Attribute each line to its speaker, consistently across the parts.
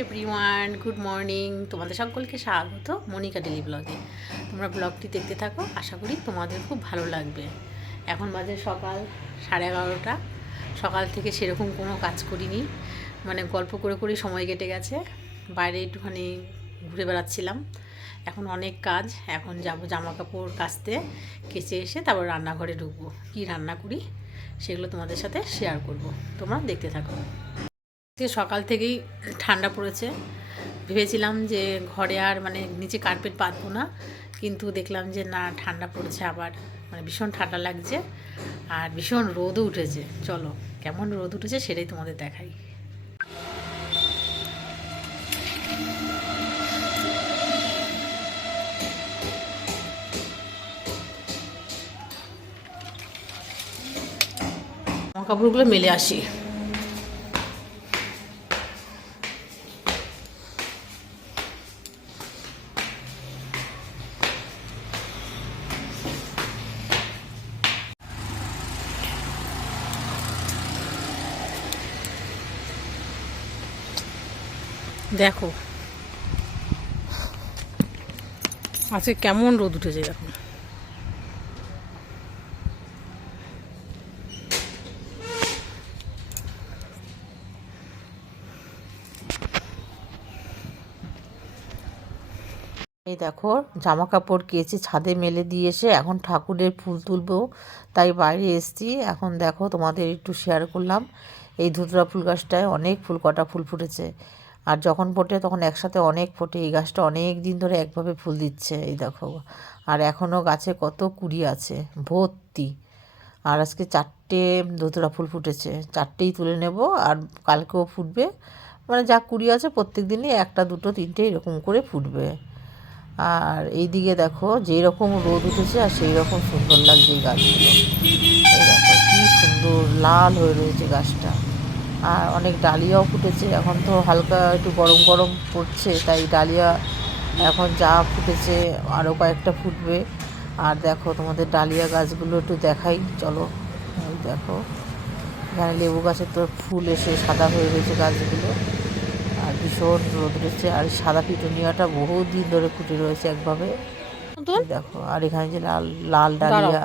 Speaker 1: Everyone good morning তোমাদের সকলকে স্বাগত মনিকা ডেলি ব্লগে। তোমরা ব্লগটি দেখতে থাকো, আশা করি তোমাদের খুব ভালো লাগবে। এখন বাজে সকাল সাড়ে এগারোটা। সকাল থেকে সেরকম কোনো কাজ করিনি। মানে গল্প করে করেই সময় কেটে গেছে। বাইরে একটুখানি ঘুরে বেড়াচ্ছিলাম। এখন অনেক কাজ। এখন যাব জামা কাপড় কাচতে, কেচে এসে তারপর রান্নাঘরে ঢুকবো। কী রান্না করি সেগুলো তোমাদের সাথে শেয়ার করব। তোমরা দেখতে থাকো। আজকে সকাল থেকেই ঠান্ডা পড়েছে। ভেবেছিলাম যে ঘরে আর মানে নিচে কার্পেট পাতবো না, কিন্তু দেখলাম যে না, ঠান্ডা পড়েছে আবার মানে ভীষণ ঠান্ডা লাগছে আর ভীষণ রোদও উঠেছে। চলো, কেমন রোদ উঠেছে সেটাই তোমাদের দেখাই। কাপড়গুলো মেলে আসি। দেখো। আজকে কেমন রোদ উঠেছে দেখো। এই দেখো জামা কাপড় কেচে ছাদে মেলে দিয়ে এসে এখন ঠাকুরের ফুল তুলবো। তাই বাইরে এসছি। এখন দেখো, তোমাদের একটু শেয়ার করলাম। এই ধুতরা ফুল গাছটায় অনেক ফুল, কটা ফুল ফুটেছে। আর যখন ফোটে, তখন একসাথে অনেক ফোটে। এই গাছটা অনেক দিন ধরে একভাবে ফুল দিচ্ছে, এই দেখো। আর এখনও গাছে কত কুড়ি আছে, ভর্তি। আর আজকে চারটে ধুতরা ফুল ফুটেছে, চারটেই তুলে নেব আর কালকেও ফুটবে। মানে যা কুড়ি আছে প্রত্যেক দিনই একটা, দুটো, তিনটে এরকম করে ফুটবে। আর এই দিকে দেখো যেই রকম রোদ উঠেছে আর সেই রকম সুন্দর লাগছে এই গাছগুলো। এই দেখো, কী সুন্দর, লাল হয়ে রয়েছে গাছটা। আর অনেক ডালিয়াও ফুটেছে। এখন তো হালকা একটু গরম গরম পড়ছে তাই ডালিয়া এখন যা ফুটেছে আরও কয়েকটা ফুটবে। আর দেখো তোমাদের ডালিয়া গাছগুলো একটু দেখাই চলো। দেখো এখানে লেবু গাছের তো ফুল এসে সাদা হয়ে রয়েছে গাছগুলো। আর ভীষণ রোদ রয়েছে আর সাদা পিটুনিয়াটা বহু দিন ধরে ফুটে রয়েছে একভাবে। দেখো আর এখানে যে লাল লাল ডালিয়া।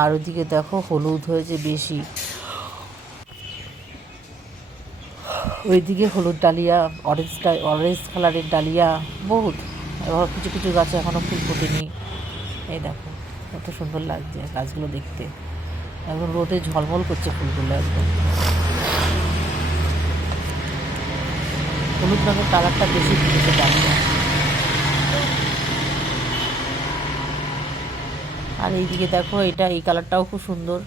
Speaker 1: আর ওদিকে দেখো হলুদ হয়েছে বেশি। ওইদিকে হলুদ ডালিয়া অরেঞ্জ অরেঞ্জ কালারের ডালিয়া, বহুত। এবার কিছু কিছু গাছে এখনও ফুল ফোটেনি। এই দেখো, কত সুন্দর লাগছে গাছগুলো দেখতে। এখন রোদে ঝলমল করছে ফুলগুলো একদম। হলুদ রঙের কালারটা বেশি ফুটেছে ডালিয়া। আর এইদিকে দেখো, এটা এই কালারটাও খুব সুন্দর।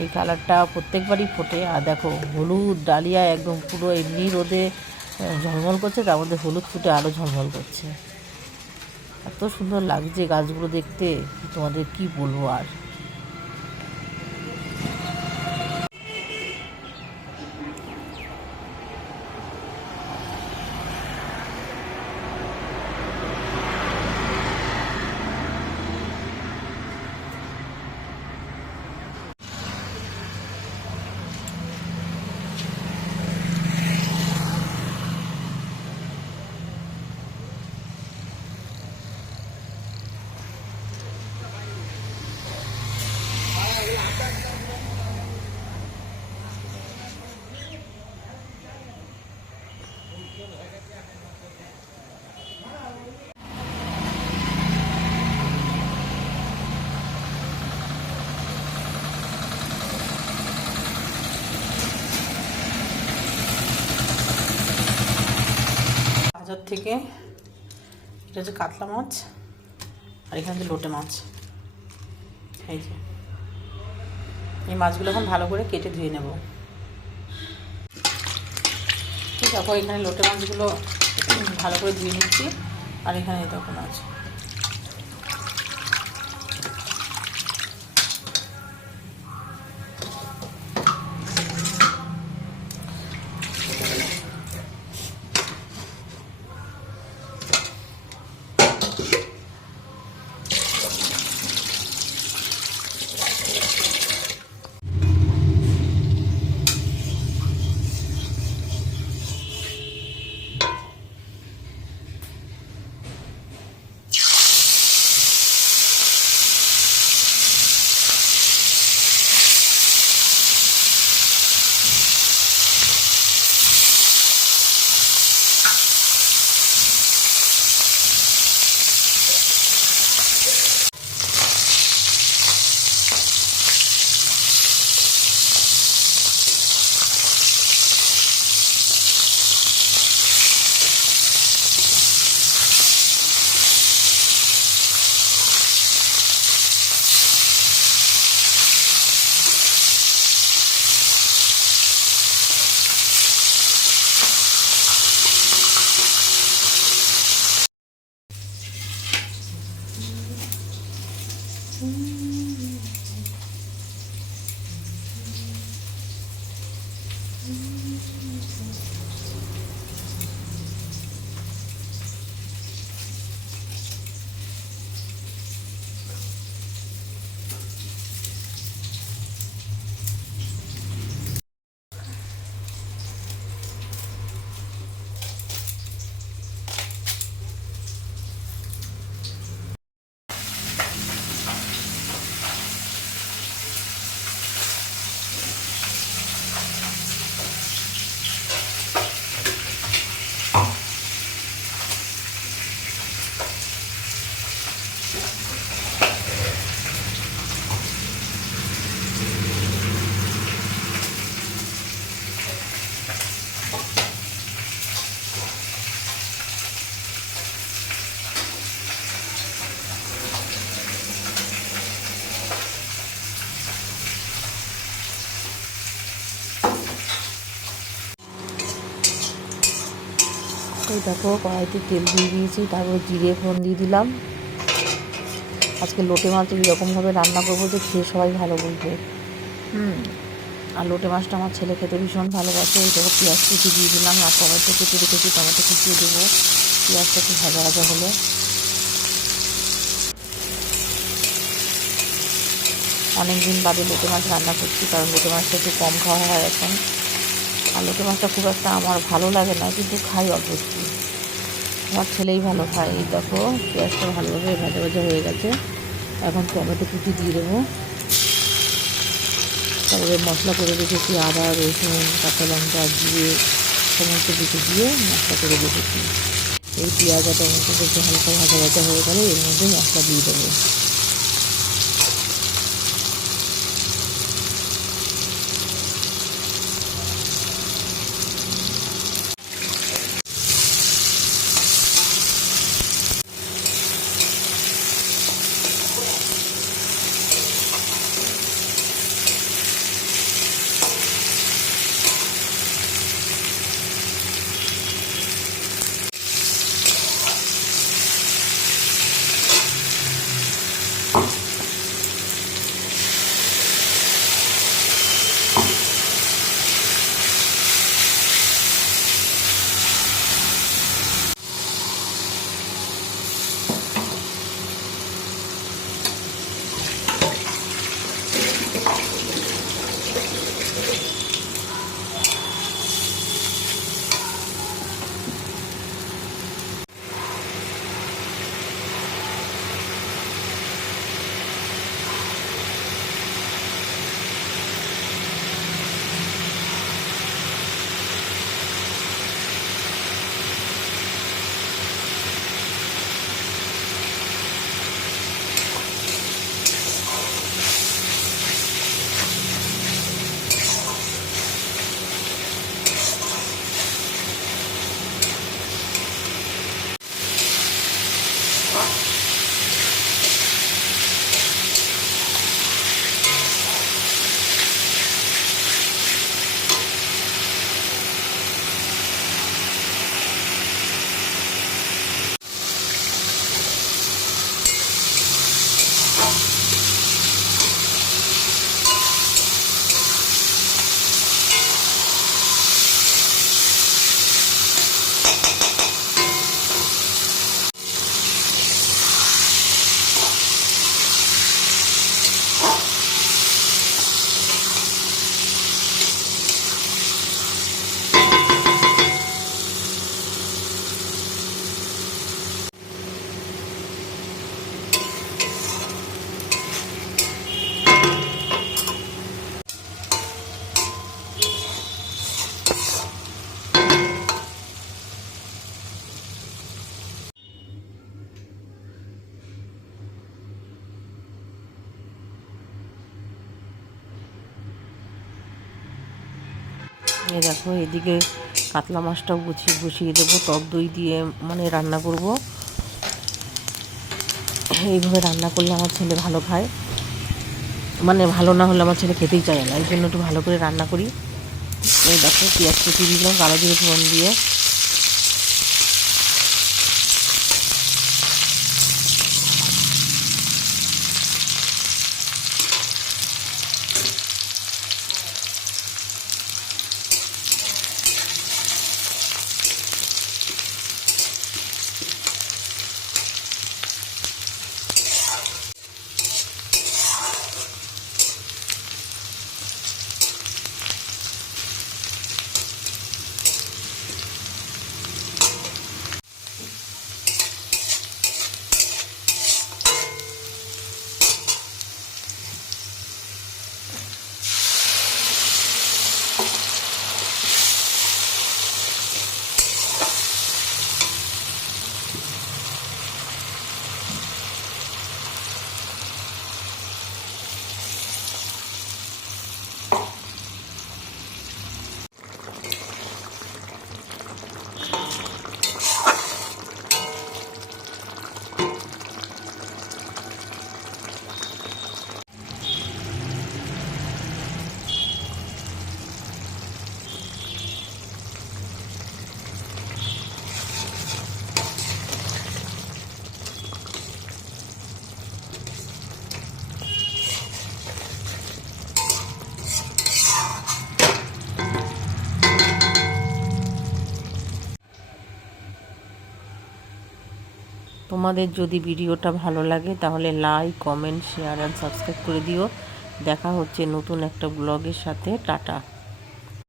Speaker 1: এই কালারটা প্রত্যেকবারই ফোটে। আর দেখো, হলুদ ডালিয়া একদম পুরো এমনি রোদে ঝলমল করছে, তার মধ্যে হলুদ ফুটে আরও ঝলমল করছে। এত সুন্দর লাগছে গাছগুলো দেখতে, তোমাদের কি বলব আর? বাজার থেকে, এটা হচ্ছে কাতলা মাছ, আর এখানে হচ্ছে লোটে মাছ। এই যে। এই মাছগুলো এখন ভালো করে কেটে ধুয়ে নেব। ঠিক আছে এখানে লোটে মাছগুলো ভালো করে ধুয়ে নিচ্ছি, আর এখানে তখন আছে Mm. এই দেখো কড়াইতে তেল দিয়ে দিয়েছি তারপর জিরে ফোড়ন দিয়ে দিলাম। আজকে লোটে মাছ এরকমভাবে রান্না করব যে খেয়ে সবাই ভালো বলবে। হুম। আর লোটে মাছটা আমার ছেলে খেতে ভীষণ ভালোবাসে এই দেখো পেঁয়াজ কুচি দিয়ে দিলাম আর টমেটো কেটে রেখেছি টমেটো কুচিয়ে দেবো। পেঁয়াজটা একটু ভাজা ভাজা হলে। অনেক দিন বাদে লোটে মাছ রান্না করছি কারণ লোটে মাছটা একটু কম খাওয়া হয় এখন। আর লোটে মাছটা খুব একটা আমার ভালো লাগে না, কিন্তু খাই একটু আমার ছেলেই ভালো খায়, এই দেখো, পেঁয়াজটা ভালোভাবে ভাজা ভাজা হয়ে গেছে। এখন টমেটো কুচি দিয়ে দেবো। তারপরে মশলা করে রেখেছি আদা, রসুন, কাঁচা লঙ্কা দিয়ে সমস্ত কিছু দিয়ে মশলা করে রেখেছি। এই পেঁয়াজ আর টমেটো হালকা ভাজা ভাজা হয়ে গেলে এর মধ্যে মশলা দিয়ে দেবো। দেখো এদিকে কাতলা মাছটাও গুছিয়ে বসিয়ে দেবো, টক দই দিয়ে মানে রান্না করব। এইভাবে রান্না করলে আমার ছেলে ভালো খায়। মানে ভালো না হলে আমার ছেলে খেতেই চায় না, এই জন্য একটু ভালো করে রান্না করি। এই দেখো পেঁয়াজ কুচি দিলাম, কালো দিয়ে ফোড়ন দিয়ে। তোমাদের যদি ভিডিওটা ভালো লাগে, তাহলে like comment share and subscribe করে দিও। দেখা হচ্ছে নতুন একটা ব্লগের সাথে। টাটা।